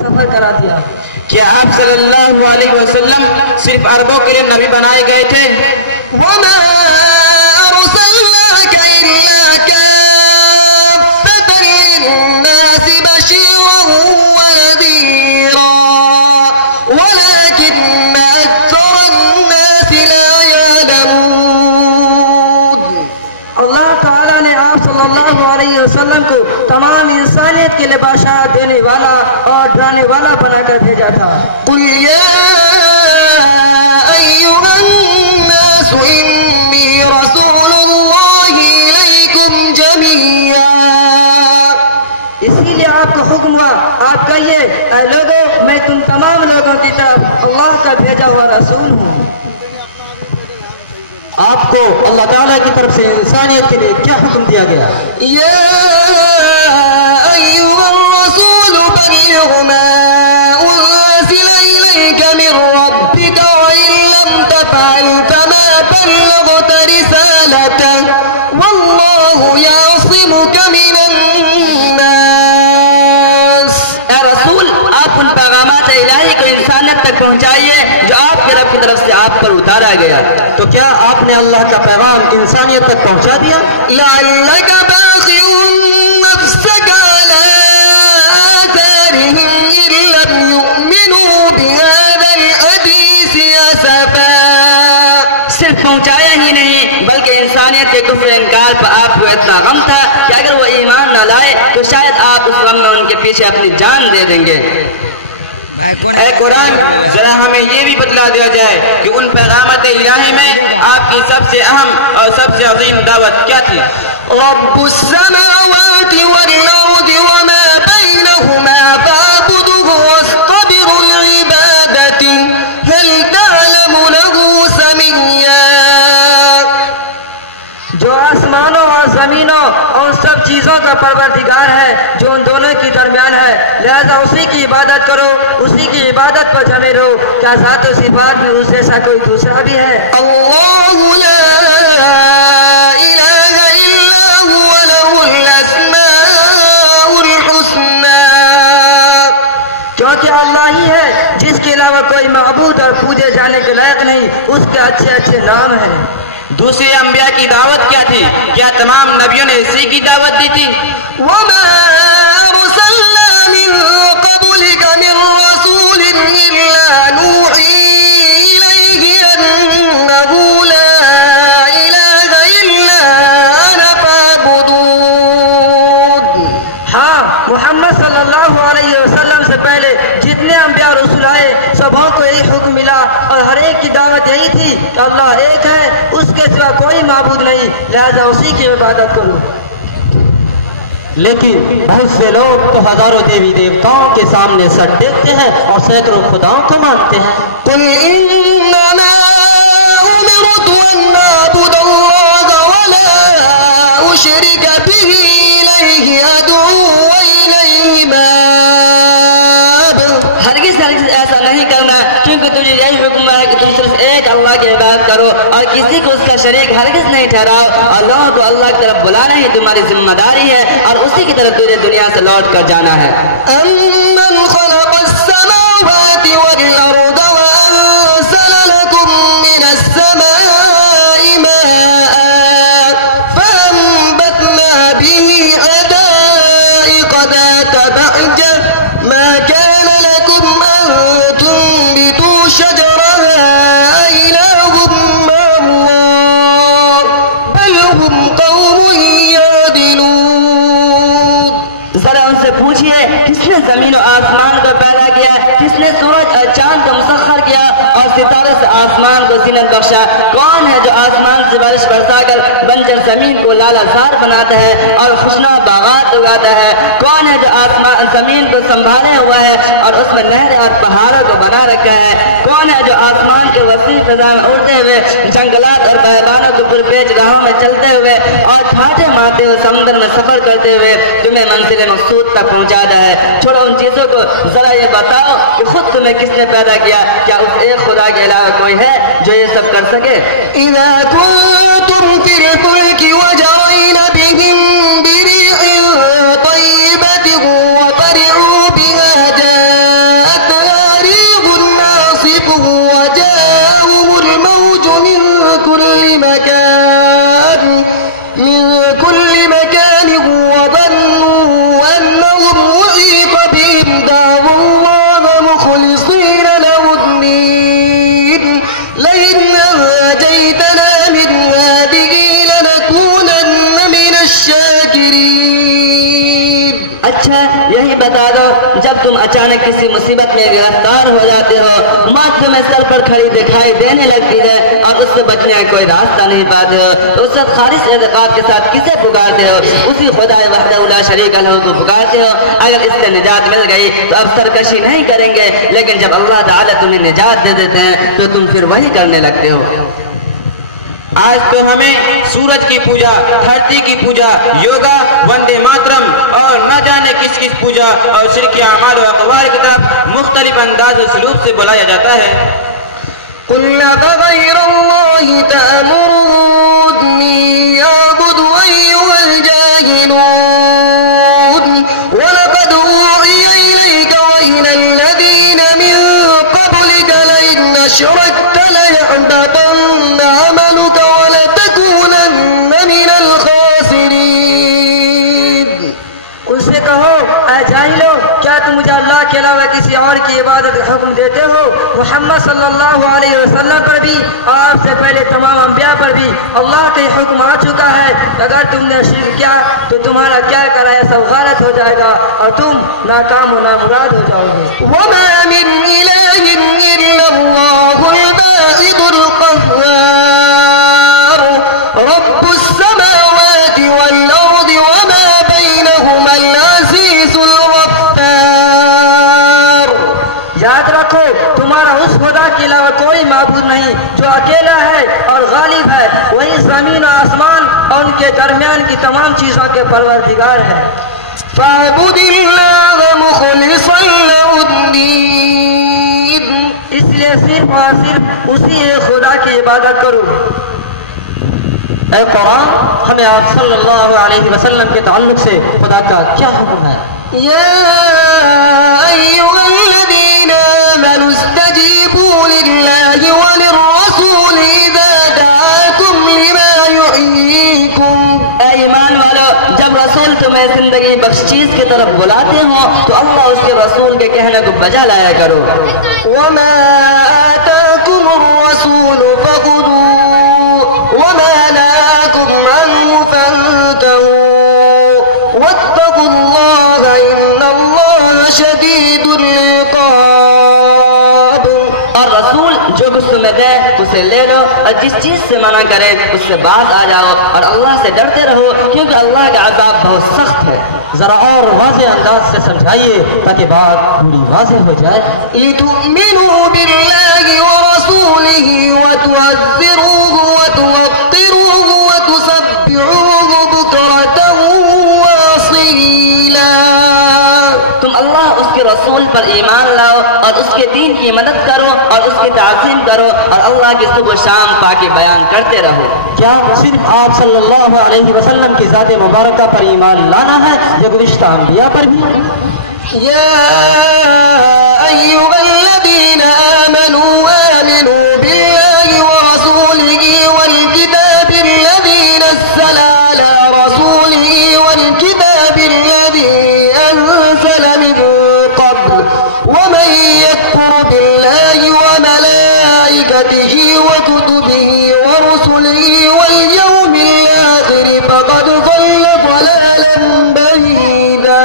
سفر کرا دیا. کیا آپ صلی اللہ علیہ وسلم صرف عربوں کے لیے نبی بنائے گئے تھے؟ وَمَا أَرْسَلْنَاكَ إِلَّا كَافَّةً لِلنَّاسِ بَشِيرًا وَنَذِيرًا وَلَكِنَّ أَكْثَرَ النَّاسِ لَا يَعْلَمُونَ. اللہ تعالیٰ نے آپ صلی اللہ علیہ وسلم کو تمام انسانیت کے لیے بشارت دینے والا اور ڈرانے والا بنا کر بھیجا تھا. قُلْ يَا أَيُّهَا النَّاسُ إِنِّي رَسُولُ اللَّهِ إِلَيْكُمْ جَمِيعًا. اسی لیے آپ کو حکم ہوا آپ کہیے اے لوگوں میں تم تمام لوگوں کی طرف اللہ کا بھیجا ہوا رسول ہوں. آپ کو اللہ تعالیٰ کی طرف سے انسانیت کے لیے کیا حکم دیا گیا؟ يا أيها الرسول بلغ ما أنزل إليك من ربك وإن لم تفعل فما بلغت رسالته والله يعصمك من الناس. اے رسول آپ ان پیغامات الہی کو انسانیت تک پہنچائیے جو آپ کے رب کی طرف سے آپ پر اتارا گیا. تو کیا آپ نے اللہ کا پیغام انسانیت تک پہنچا دیا؟ لعلك باخع نفسك على آثارهم إن لم يؤمنوا بهذا الحديث أسفا. صرف پہنچایا ہی نہیں بلکہ انسانیت کے کفر انکار پر آپ کو اتنا غم تھا کہ اگر وہ ایمان نہ لائے تو شاید آپ اس غم میں ان کے پیچھے اپنی جان دے دیں گے. اے قرآن ذرا ہمیں یہ بھی بتلا دیا جائے کہ ان پیغامات الہی میں آپ کی سب سے اہم اور سب سے عظیم دعوت کیا تھی؟ رب السماوات والأرض وما بينهما فاعبده واصطبر لعبادته هل تعلم له سميا. جو آسمانوں اور زمینوں اور سب چیزوں کا پروردگار ہے جو ان دونوں کی درمیان ہے لہذا اسی کی عبادت کرو اسی کی عبادت پر جمے رہو. کیا ذات و صفات میں اس جیسا کوئی دوسرا بھی ہے؟ الله لا إله إلا هو له الأسماء الحسنى. کیونکہ اللہ ہی ہے جس کے علاوہ کوئی معبود اور پوجے جانے کے لائق نہیں اس کے اچھے اچھے نام ہیں. دوسرے انبیاء کی دعوت کیا تھی؟ کیا تمام نبیوں نے اسی کی دعوت دی تھی؟ وما أرسلنا من قبلك من رسول إلا نوحي إليه أنه لا إله إلا أنا فاعبدون. ہاں محمد صلی اللہ علیہ وسلم سے پہلے جتنے انبیاء اور رسول آئے سبوں کو یہی حکم ملا اور ہر ایک کی دعوت یہی تھی کہ اللہ ایک ہے اس کے سوا کوئی معبود نہیں لہذا اسی کی عبادت کرو. لیکن بہت سے لوگ تو ہزاروں دیوی دیوتاؤں کے سامنے سر ٹیکتے ہیں اور سینکڑوں خداؤں کو مانتے ہیں. قل إنما أمرت أن أعبد الله ولا أشرك به إليه أدعو وإليه مآب. ہرگز ہرگز ایسا نہیں کرنا کیونکہ تجھے یہی حکم ہے کہ تم صرف ایک اللہ کی عبادت کرو اور کسی کو اس کا شریک ہرگز نہیں ٹھہراؤ. اللہ کو اللہ کی طرف بلانا ہی تمہاری ذمہ داری ہے اور اسی کی طرف تجھے دنیا سے لوٹ کر جانا ہے. أَمَّنْ خَلَقَ السَّمَاوَاتِ وَالْأَرْضَ وَأَنزَلَ لَكُم مِّنَ السَّمَاءِ مَاءً فَأَنبَتْنَا بِهِ حَدَائِقَ ذَاتَ بَهْجَةٍ مَا كَانَ لَكُمْ أَن تُنبِتُوا شَجَرَهَا أَإِلَٰهٌ مَّعَ اللَّهِ بَلْ هُمْ قَوْمٌ يَعْدِلُونَ. ذرا ان سے پوچھئے کس نے زمین و آسمان کو پیدا کیا، کس نے سورج اور چاند کو مسخر کیا اور ستارے سے آسمان کو زینت بخشا؟ کون ہے جو آسمان سے بارش برسا کر بنجر زمین کو لالا زار بناتا ہے اور خوشنما باغات اگاتا ہے؟ کون ہے جو آسمان زمین کو سنبھالے ہوا ہے اور اس میں نہریں اور پہاڑوں کو بنا رکھا ہے؟ کون ہے جو آسمان کے وسیع فضا میں اڑتے ہوئے جنگلات اور بیابانوں کو پرپیچ راہوں میں چلتے ہوئے اور ٹھاٹھے مارتے ہوئے سمندر میں سفر کرتے ہوئے تمہیں منزل مقصود تک پہنچاتا ہے؟ چھوڑو ان چیزوں کو، ذرا یہ بتاؤ کہ خود تمہیں کس نے پیدا کیا؟ کیا اس ایک خدا کے علاوہ کوئی ہے جو یہ سب کر سکے؟ إِذَا كُنتُمْ فِي الْفُلْكِ وَجَرَيْنَ بِهِمْ بِرِيحٍ طَيِّبَةٍ وَفَرِحُوا بِهَا تم اچانک کسی مصیبت میں گرفتار ہو جاتے ہو، موت تمہیں سر پر کھڑی دکھائی دینے لگتی ہے اور اس سے بچنے کا کوئی راستہ نہیں پاتے ہو، تو اس وقت خالص اعتقاد کے ساتھ کسے پکارتے ہو؟ اسی خدا وحدہ لا شریک لہ کو پکارتے ہو۔ اگر اس سے نجات مل گئی تو اب سرکشی نہیں کریں گے، لیکن جب اللہ تعالیٰ تمہیں نجات دے دیتے ہیں تو تم پھر وہی کرنے لگتے ہو۔ آج تو ہمیں سورج کی پوجا، دھرتی کی پوجا، یوگا، وندے ماترم اور نہ جانے کس کس پوجا اور شرکی اعمال و اقوال کی طرف مختلف انداز و سلوک سے بلایا جاتا ہے۔ قل فغير الله تأمروني أعبد أيها الجاهلون ولقد أوحي إليك وإلى الذين من قبلك لئن أشركت ليحبطن عملك ولتكونن من الخاسرين۔ ان سے کہو اے جاہلو، کیا تم مجھے اللہ کے علاوہ کسی اور کی عبادت کا حکم دیتے ہو؟ محمد صلی اللہ علیہ وسلم پر بھی اور آپ سے پہلے تمام انبیاء پر بھی اللہ کا حکم آ چکا ہے، اگر تم نے شرک کیا تو تمہارا کیا کرا یہ سب غلط ہو جائے گا اور تم ناکام و نامراد ہو جاؤ گے۔ وما من إله إلا الله الواحد القهار رب السماوات والأرض وما بينهما العزيز الغفار۔ یاد رکھو تمہارا اس خدا کے علاوہ کوئی معبود نہیں جو اکیلا ہے اور غالب ہے، وہی زمین و آسمان اور ان کے درمیان کی تمام چیزوں کے پروردگار ہے۔ فاعبد الله مخلصا له الدين۔ اس لیے صرف اور صرف اسی ایک خدا کی عبادت کرو۔ اے قرآن، ہمیں آپ صلی اللہ علیہ وسلم کے تعلق سے خدا کا کیا حکم ہے؟ يا أيها الذين آمنوا استجيبوا لله وللرسول إذا دعاكم لما يحييكم۔ اے ایمان والو، جب رسول تمہیں زندگی بخش چیز کی طرف بلاتے ہوں تو اللہ اس کے رسول کے کہنے کو بجا لایا کرو۔ وما آتاكم الرسول فخذوه وما نهاكم عنه فانتهوا واتقوا الله إن الله شديد العقاب۔ اور رسول جو کچھ تمہیں دے اسے لے لو، اور جس چیز سے منع کرے اس سے باز آ جاؤ، اور اللہ سے ڈرتے رہو کیونکہ اللہ کا عذاب بہت سخت ہے۔ ذرا اور واضح انداز سے سمجھائیے تاکہ بات پوری واضح ہو جائے۔ لتؤمنوا بالله ورسوله وتعذروه وتوقروه وتسبحوه بكرة وأصيلا۔ تم اللہ اس کے رسول پر ایمان لاؤ اور اس کے دین کی مدد کرو اور اس کی تعظیم کرو اور اللہ کی صبح و شام پاکی بیان کرتے رہو۔ کیا صرف آپ صلی اللہ علیہ وسلم کی ذات مبارکہ پر ایمان لانا ہے یا گزشتہ انبیاء پر بھی؟ يا أيها الذين آمنوا بالله ورسوله والكتاب الذي نزل على رسوله والكتاب الذي أنزل من قبل ومن يكفر بالله وملائكته وكتبه ورسله واليوم الآخر فقد ضل ضلالا بعيدا۔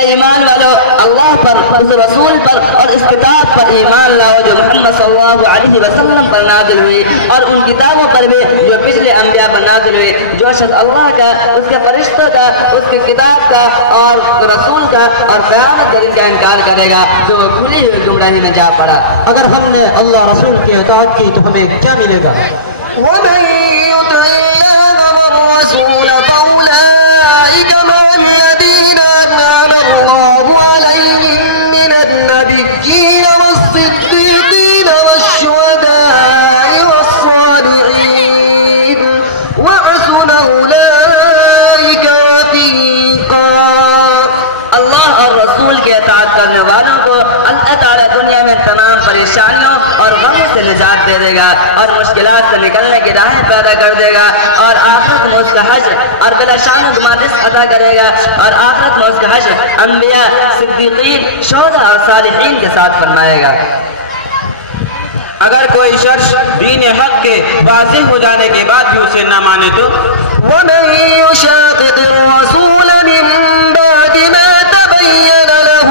ایمان والو، اللہ پر، اس رسول پر اور اس کتاب پر ایمان لاؤ جو محمد صلی اللہ علیہ وسلم پر نازل ہوئی، اور ان کتابوں پر بھی جو پچھلے انبیاء پر نازل ہوئی۔ جو شخص اللہ کا، اس کے فرشتوں کا، اس کی کتاب کا اور رسول کا اور قیامت کے دن کا انکار کرے گا تو وہ کھلی ہوئی گمراہی میں جا پڑا۔ اگر ہم نے اللہ رسول کی اطاعت کی تو ہمیں کیا ملے گا؟ ومن يطع الله والرسول فأولئك مع الذين أنعم الله عليهم من النبيين والصديقين والشهداء والصالحين وحسن أولئك رفيقا۔ اللہ اور رسول کے اطاعت کرنے والوں کو اللہ تعالیٰ دنیا میں تمام پریشانیوں اور غموں سے نجات دے دے گا اور مشکلات سے نکلنے کی راہیں پیدا کر دے گا، اور آخرت میں اس کا حشر اور بلا شان گمالس عطا کرے گا، اور آخرت میں اس کا حشر انبیاء، صدیقین، شہداء اور صالحین کے ساتھ فرمائے گا۔ اگر کوئی شخص دین حق کے واضح ہو جانے کے بعد بھی اسے نہ مانے تو ومن يشاقق الرسول من بعد ما تبين له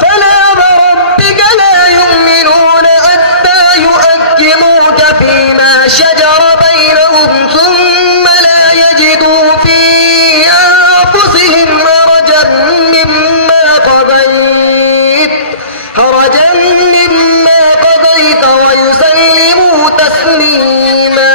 فلا وربك لا يؤمنون حتى يحكموك فيما شجر بينهم ثم لا يجدوا في أنفسهم حرجا مما قضيت ويسلموا تسليما.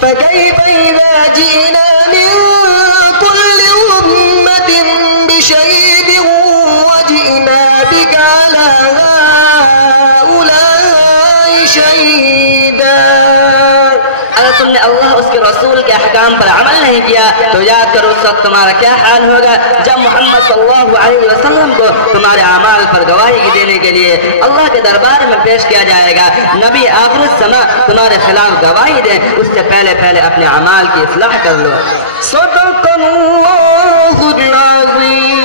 فكيف إذا جئنا من كل أمة بشهيد وجئنا بك على هؤلاء شهيدا. اگر تم نے اللہ اس کے رسول کے احکام پر عمل نہیں کیا تو یاد کرو اس وقت تمہارا کیا حال ہوگا جب محمد صلی اللہ علیہ وسلم کو تمہارے اعمال پر گواہی دینے کے لیے اللہ کے دربار میں پیش کیا جائے گا۔ نبی آخر الزماں تمہارے خلاف گواہی دیں، اس سے پہلے پہلے اپنے اعمال کی اصلاح کر لو۔ صدق اللہ العظیم.